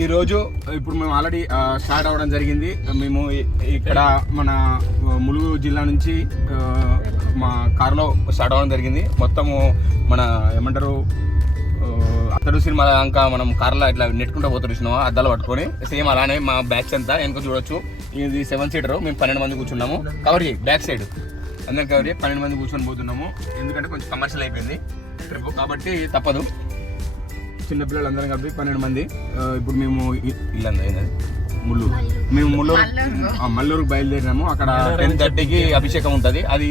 ఈరోజు ఇప్పుడు మేము ఆల్రెడీ స్టార్ట్ అవ్వడం జరిగింది. మేము ఇక్కడ మన ములుగు జిల్లా నుంచి మా కారులో స్టార్ట్ అవ్వడం జరిగింది. మొత్తము మన ఏమంటారు అతడు సినిమా ఇంకా మనం కార్లో ఇట్లా నెట్టుకుంటూ పోతారు చూసినామా, అద్దాలు పట్టుకొని. సేమ్ అలానే మా బ్యాక్ అంతా వెనుక చూడొచ్చు. ఇది 7 సీటర్. మేము 12 మంది కూర్చున్నాము. కవర్ చేయి బ్యాక్ సైడ్ అందరికి కవర్ చేయి. 12 మంది కూర్చొని పోతున్నాము. ఎందుకంటే కొంచెం కమర్షియల్ అయిపోయింది ట్రిప్ కాబట్టి తప్పదు. చిన్నపిల్లలు అందరం కలిపి 12 మంది. ఇప్పుడు మేము ఇల్లందా ముల్లూరు, మేము మల్లూరుకు బయలుదేరినాము. అక్కడ 10:30కి అభిషేకం ఉంటుంది. అది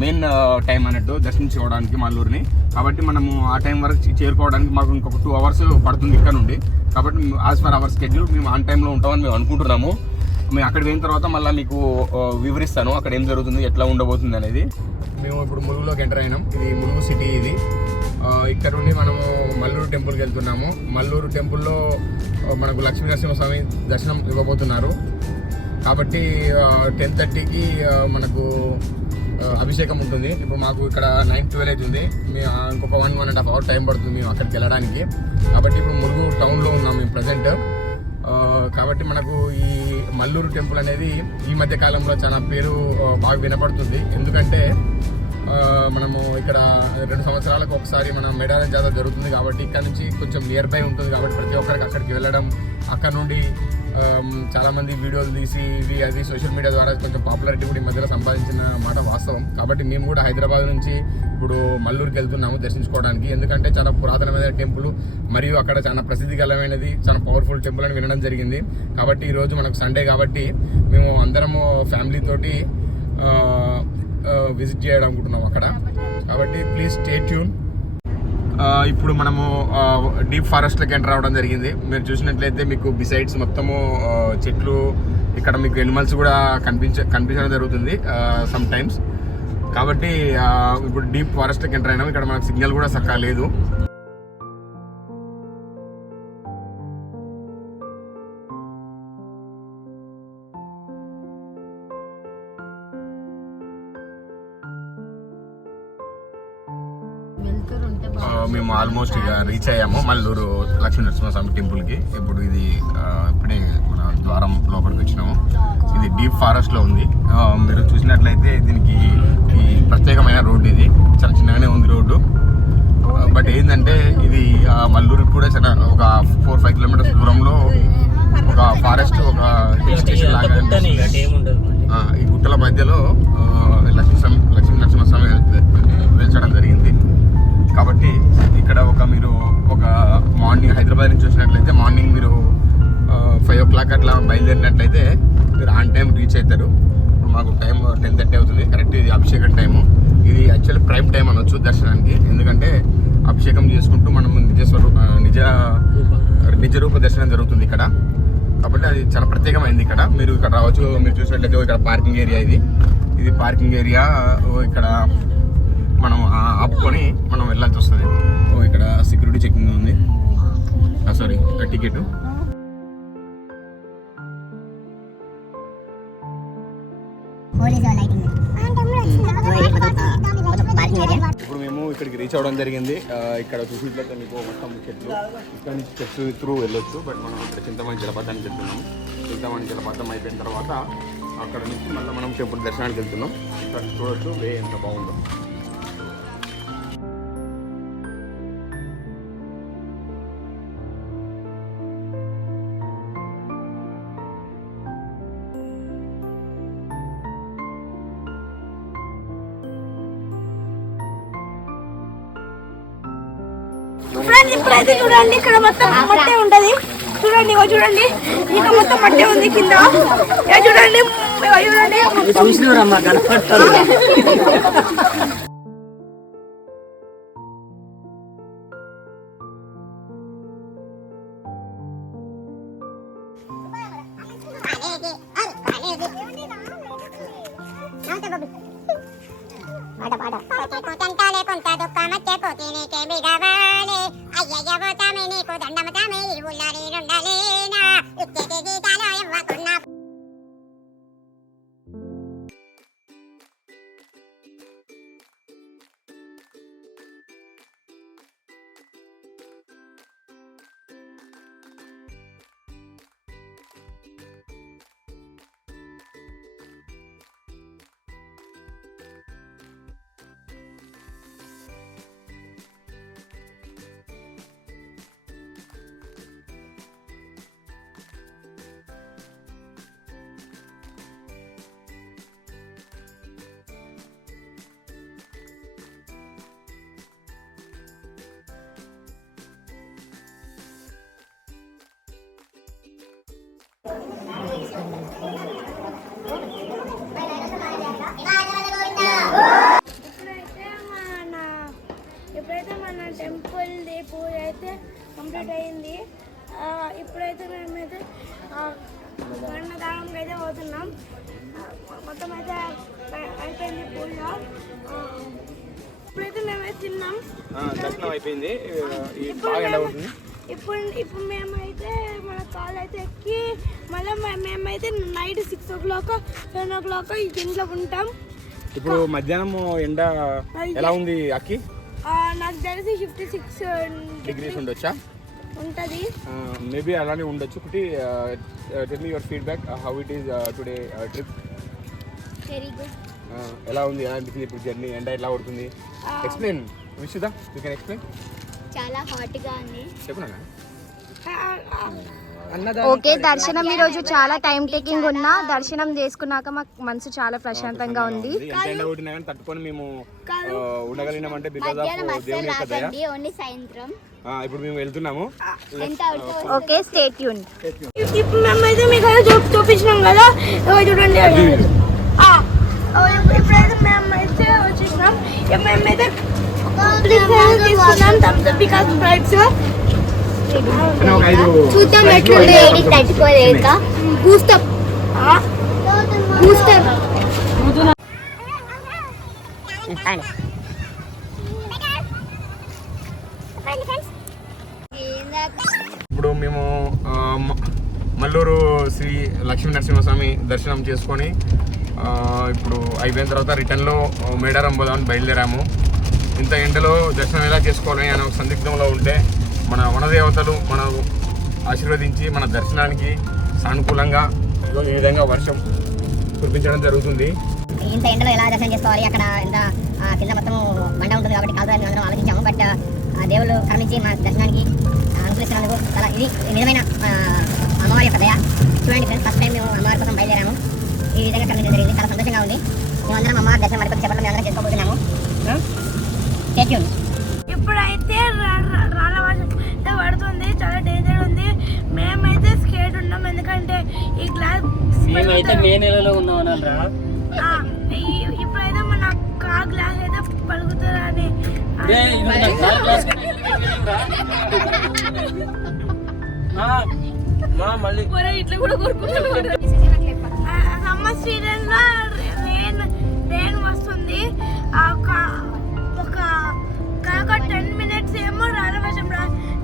మెయిన్ టైం అన్నట్టు దర్శించుకోవడానికి మల్లూరుని. కాబట్టి మనము ఆ టైం వరకు చేరుకోవడానికి మాకు ఇంకొక 2 అవర్స్ పడుతుంది ఇక్కడ నుండి. కాబట్టి యాజ్ పర్ అవర్ స్కెడ్యూల్ మేము ఆన్ టైంలో ఉంటామని మేము అనుకుంటున్నాము. మేము అక్కడికి పోయిన తర్వాత మళ్ళీ మీకు వివరిస్తాను అక్కడ ఏం జరుగుతుంది, ఎట్లా ఉండబోతుంది అనేది. మేము ఇప్పుడు ములుగులోకి ఎంటర్ అయినాం. ఇది ములుగు సిటీ. ఇది ఇక్కడ నుండి మనము మల్లూరు టెంపుల్కి వెళ్తున్నాము. మల్లూరు టెంపుల్లో మనకు లక్ష్మీ నరసింహస్వామి దర్శనం ఇవ్వబోతున్నారు. కాబట్టి 10:30కి మనకు అభిషేకం ఉంటుంది. ఇప్పుడు మాకు ఇక్కడ 9:12 అవుతుంది. మేము ఇంకొక 1.5 అవర్ టైం పడుతుంది మేము అక్కడికి వెళ్ళడానికి. కాబట్టి ఇప్పుడు ములుగు టౌన్లో ఉన్నాం మేము ప్రజెంట్. కాబట్టి మనకు ఈ మల్లూరు టెంపుల్ అనేది ఈ మధ్య కాలంలో చాలా పేరు బాగా వినపడుతుంది. ఎందుకంటే మనము ఇక్కడ 2 సంవత్సరాలకు ఒకసారి మన మేడారం జాతర జరుగుతుంది. కాబట్టి ఇక్కడ నుంచి కొంచెం నియర్ బై ఉంటుంది. కాబట్టి ప్రతి ఒక్కరికి అక్కడికి వెళ్ళడం, అక్కడ నుండి చాలామంది వీడియోలు తీసి అది సోషల్ మీడియా ద్వారా కొంచెం పాపులారిటీ కూడా ఈ మధ్యలో సంపాదించిన మాట వాస్తవం. కాబట్టి మేము కూడా హైదరాబాద్ నుంచి ఇప్పుడు మల్లూరుకి వెళ్తున్నాము దర్శించుకోవడానికి. ఎందుకంటే చాలా పురాతనమైన టెంపుల్ మరియు అక్కడ చాలా ప్రసిద్ధికరమైనది, చాలా పవర్ఫుల్ టెంపుల్ అని వినడం జరిగింది. కాబట్టి ఈరోజు మనకు సండే కాబట్టి మేము అందరము ఫ్యామిలీ తోటి విజిట్ చేయడం అనుకుంటున్నాం అక్కడ. కాబట్టి ప్లీజ్ స్టే ట్యూన్. ఇప్పుడు మనము డీప్ ఫారెస్ట్లోకి ఎంటర్ అవ్వడం జరిగింది. మీరు చూసినట్లయితే మీకు బిసైడ్స్ మొత్తము చెట్లు, ఇక్కడ మీకు ఎనిమల్స్ కూడా కనిపించడం జరుగుతుంది సమ్ టైమ్స్. కాబట్టి ఇప్పుడు డీప్ ఫారెస్ట్లోకి ఎంటర్ అయినాము. ఇక్కడ మనకు సిగ్నల్ కూడా చక్కగా లేదు. మేము ఆల్మోస్ట్ ఇక రీచ్ అయ్యాము మల్లూరు లక్ష్మీ నరసింహస్వామి టెంపుల్కి. ఇప్పుడు ఇది ఇప్పుడే మన ద్వారం లోపలికి వచ్చినాము. ఇది డీప్ ఫారెస్ట్లో ఉంది. మీరు చూసినట్లయితే దీనికి ఈ ప్రత్యేకమైన రోడ్డు, ఇది చాలా చిన్నగానే ఉంది రోడ్డు. బట్ ఏంటంటే ఇది మల్లూరుకి కూడా చాలా ఒక 4-5 కిలోమీటర్స్ దూరంలో ఒక ఫారెస్ట్, ఒక హిల్ స్టేషన్ లాగా ఈ గుట్టల మధ్యలో లక్ష్మీ నరసింహస్వామి వెళ్చడం జరిగింది. కాబట్టి ఇక్కడ మీరు ఒక మార్నింగ్ హైదరాబాద్ నుంచి చూసినట్లయితే మార్నింగ్ మీరు 5 o'clock అట్లా బయలుదేరినట్లయితే మీరు ఆన్ టైం రీచ్ అవుతారు. మాకు టైం 10:30 అవుతుంది కరెక్ట్. ఇది అభిషేకం టైము. ఇది యాక్చువల్లీ ప్రైమ్ టైం అనొచ్చు దర్శనానికి. ఎందుకంటే అభిషేకం చేసుకుంటూ మనం నిజ రూప దర్శనం జరుగుతుంది ఇక్కడ. కాబట్టి అది చాలా ప్రత్యేకమైంది. ఇక్కడ మీరు ఇక్కడ రావచ్చు. మీరు చూసినట్లయితే ఇక్కడ పార్కింగ్ ఏరియా, ఇది పార్కింగ్ ఏరియా. ఇక్కడ మనం ఆపుకొని మనం వెళ్ళాల్సి వస్తుంది. ఇక్కడ సెక్యూరిటీ చెకింగ్ ఉంది, సారీ టికెట్. ఇప్పుడు మేము ఇక్కడికి రీచ్ అవ్వడం జరిగింది. ఇక్కడ చూసినట్లయితే మీకు మొత్తం చెట్లు, ఇక్కడ నుంచి చెట్లు త్రూ వెళ్ళొచ్చు. బట్ మనం ఇక్కడ చింతమణి జలపాతానికి వెళ్తున్నాము. చింతమణి జలపాతం అయిపోయిన తర్వాత అక్కడ నుంచి మళ్ళీ మనం టెంపుల్ దర్శనానికి వెళ్తున్నాం. ఇక్కడ చూడొచ్చు వే ఎంత బాగుందో. ఇప్పుడైతే చూడండి ఇక్కడ మొత్తం మట్టే ఉంటది. చూడండి చూడండి ఇంకా మొత్తం మట్టే ఉంది కింద. చూడండి ఇప్పుడైతే మన టెంపుల్ పూజ అయితే కంప్లీట్ అయింది. ఇప్పుడైతే మేమైతే అన్నదానంకి అయితే పోతున్నాం. మొత్తం అయితే అయిపోయింది పూజ. ఇప్పుడైతే మేమైతే తిన్నాం, దర్శనం అయిపోయింది. ఇప్పుడు మేమైతే మన కాల్ అయితే ఎక్కి మళ్ళీ మేమైతే నైట్ 6 o'clock 7 o'clock ఇంట్లో ఉంటాం. ఇప్పుడు మధ్యాహ్నం ఎండ ఎలా ఉంది అక్కి? నాకు తెలిసి 56 degrees ఉండొచ్చా? ఉంటది, మేబీ అలానే ఉండొచ్చు. ఒకటి tell me your feedback, how it is today trip? Very good. ఎలా ఉంది, ఎలా అనిపించింది ఇప్పుడు జర్నీ? ఎండ ఎలా పడుతుంది? ఎక్స్ప్లెయిన్ విషుదా, యూ కెన్ ఎక్స్ప్లెయిన్. చాలా హాట్ గా ఉంది. చెప్పునా? ఓకే, దర్శనం ఈ రోజు చాలా టైం టేకింగ్ ఉన్నా దర్శనం చేసుకున్నాక మాకు మనసు చాలా ప్రశాంతంగా ఉంది. ఎండ కొట్టినా కానీ తట్టుకొని మేము ఉండగలిగినామంటే బికాజ్ ఆఫ్ దేవుని యొక్క దయ. ఓన్లీ సాయంత్రం ఇప్పుడు మేము వెళ్తున్నాము. Okay, stay tune. ఇప్పుడు మేమైతే మీకు చూపించినాం కదా, చూడండి. ఇప్పుడైతే మేమైతే వచ్చేసినాం. మేమైతే తీసుకున్నాం బికాస్ ఫ్లైట్స్. చూద్దాం ఎట్లుంది. తట్టుకోలేక బూస్టప్ బూస్టప్ ఇప్పుడు మేము మల్లూరు శ్రీ లక్ష్మీ నరసింహస్వామి దర్శనం చేసుకొని ఇప్పుడు అయిపోయిన తర్వాత రిటర్న్లో మేడారం పోదామని బయలుదేరాము. ఇంత ఎండలో దర్శనం ఎలా చేసుకోవాలి అనే ఒక సందిగ్ధంలో ఉంటే మన వనదేవతలు మనం ఆశీర్వదించి మన దర్శనానికి సానుకూలంగా ఈ విధంగా వర్షం కురిపించడం జరుగుతుంది. ఇంత ఎండలో ఎలా దర్శనం చేసుకోవాలి, అక్కడ ఇంత కింద మొత్తం బండ ఉంటుంది కాబట్టి కాదు అని అందరం ఆలోచించాము. బట్ దేవుళ్ళు కరుణించి మన దర్శనానికి అనుకూలిస్తున్నందుకు చాలా ఇది నిజమైన అమ్మవారి యొక్క దయ. చూడండి ఫ్రెండ్స్, ఫస్ట్ టైం మేము అమ్మవారి కోసం బయలుదేరాము. ఈ విధంగా కరుణించడం జరిగింది, చాలా సంతోషంగా ఉంది. మేమందరం అమ్మవారి దర్శనం మరికొద్ది చెప్పడం మేము అందరం చేసుకోబోతున్నాము. ఇప్పుడైతే రాళ్ళ వర్షం పడుతుంది, చాలా డేంజర్ ఉంది. మేమైతే స్కేట్ ఉన్నాం, ఎందుకంటే ఈ గ్లాస్ మేమైతే మే నెలలో ఉన్నాం అనాలరా. ఇప్పుడైతే మన గ్లాస్ అయితే పలుకుతారా అని ఇట్లా కూడా కోరుకుంటున్నారు. సమ్మర్ సీజన్ లో రెయిన్ వస్తుంది. ఒక 10 minutes ఏమో రాళ్ళవర్షం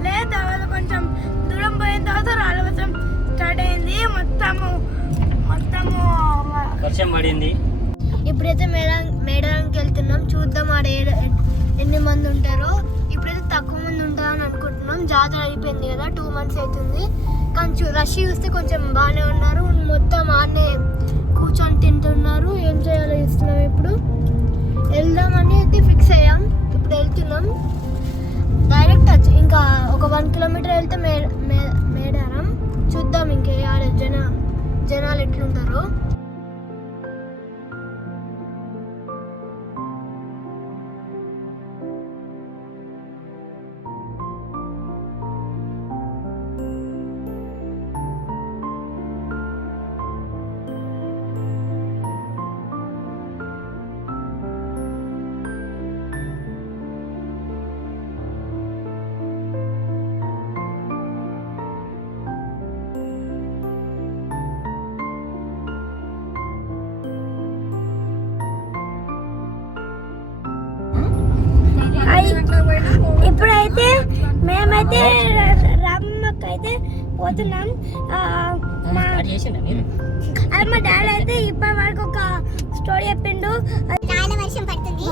లేదు, తర్వాత కొంచెం దూరం పోయిన తర్వాత రాళ్ళవర్షం స్టార్ట్ అయింది. మొత్తము వర్షం పడింది. ఇప్పుడైతే మేడారంకి వెళ్తున్నాం. చూద్దాం ఆడ ఎన్ని మంది ఉంటారో. ఇప్పుడైతే తక్కువ మంది ఉంటారని అనుకుంటున్నాం. జాతర అయిపోయింది కదా, 2 months అవుతుంది. కానీ రష్ చూస్తే కొంచెం బాగానే ఉన్నారు. మొత్తం ఆడనే కూర్చొని తింటున్నారు. ఏం చేయాలో ఇస్తున్నాం. ఇప్పుడు వెళ్దామని అయితే ఫిక్స్ అయ్యాం. ఇప్పుడు వెళ్తున్నాం డైరెక్ట్. ఇంకా ఒక 1 kilometer వెళ్తే మేడారం. చూద్దాం ఇంకా ఆడ జనాలు ఎట్లుంటారో. ఇప్పుడైతే మేమైతే రామమ్మకి అయితే పోతున్నాం. మా డాడీ అయితే ఇప్పటి వరకు ఒక స్టోరీ చెప్పిండు. చాలా వర్షం పడుతుంది,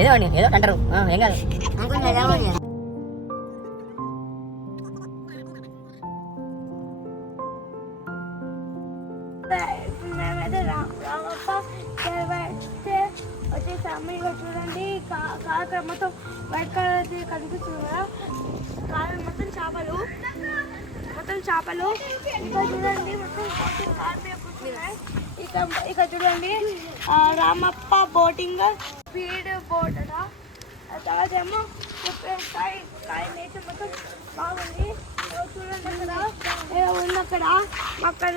ఏదో అంటారు, ఏం కాదు. మేమైతే రామప్ప వచ్చేసాము. ఇక చూడండి, కాలు మొత్తం వైట్ కలర్ అయితే కనిపిస్తుంది కదా, కాలు మొత్తం చేపలు. ఇక చూడండి, మొత్తం కాలు మీద కూర్చున్నాయి. ఇక చూడండి, రామప్ప బోటింగ్ స్పీడ్ బోట్ అట. తర్వాత ఏమో కాయ నేచర్ మొత్తం బాగుంది. అక్కడ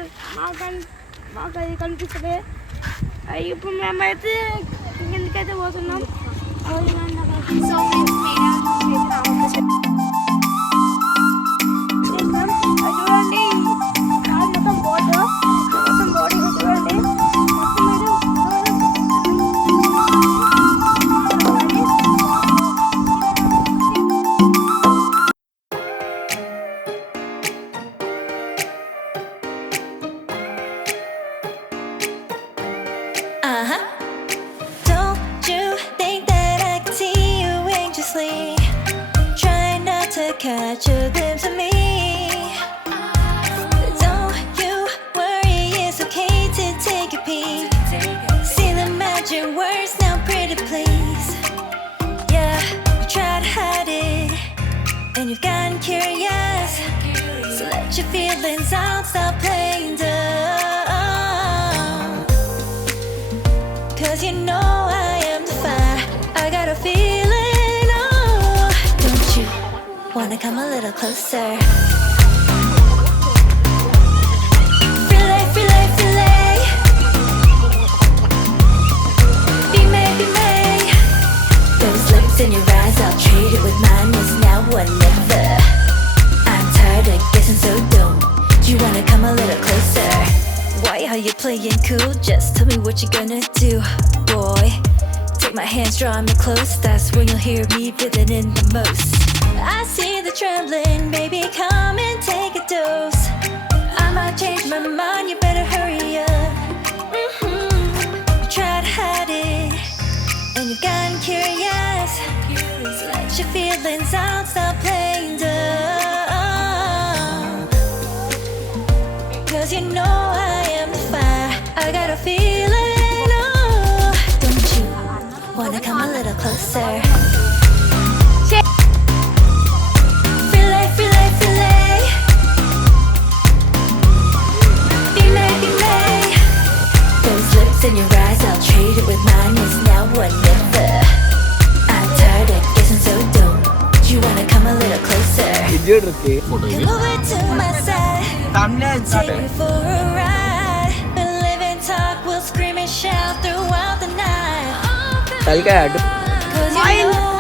మాకు అది కనిపిస్తుంది. ఇప్పుడు మేమైతే కిందకైతే పోతున్నాం. చూడండి మొత్తం బోర్డు చూడండి. Don't you think that I can see you anxiously? Try not to catch a glimpse of me. Don't you worry, it's okay to take a peek. See the magic words now, pretty please. Yeah, you try to hide it, and you've gotten curious. So let your feelings out, stop playing dumb. Cause you know I am the fire, I got a feeling, oh. Don't you wanna come a little closer? Relay, relay, relay. Be may, be may. Those lips in your eyes, I'll trade it with mine. It's now or never. I'm tired of guessing, so don't you wanna come a little closer? Why are you playing cool? Just tell me what you're gonna do, boy. Take my hands, draw me close. That's when you'll hear me feeling in the most. I see the trembling, baby, come and take a dose. I might change my mind, you better hurry up. You tried to hide it, and you've gotten curious. So let your feelings out, stop playing dumb. Cause you know I am the fire, I got a feeling, oh. Don't you wanna come a little closer? Relay, relay, relay. Be may, be may. Those lips in your eyes, I'll trade it with mine. It's now or never. I'm tired of guessing, so don't you wanna come a little closer? Come over to my side, take me for a ride. We'll live and talk, we'll scream and shout throughout the night. Cause you know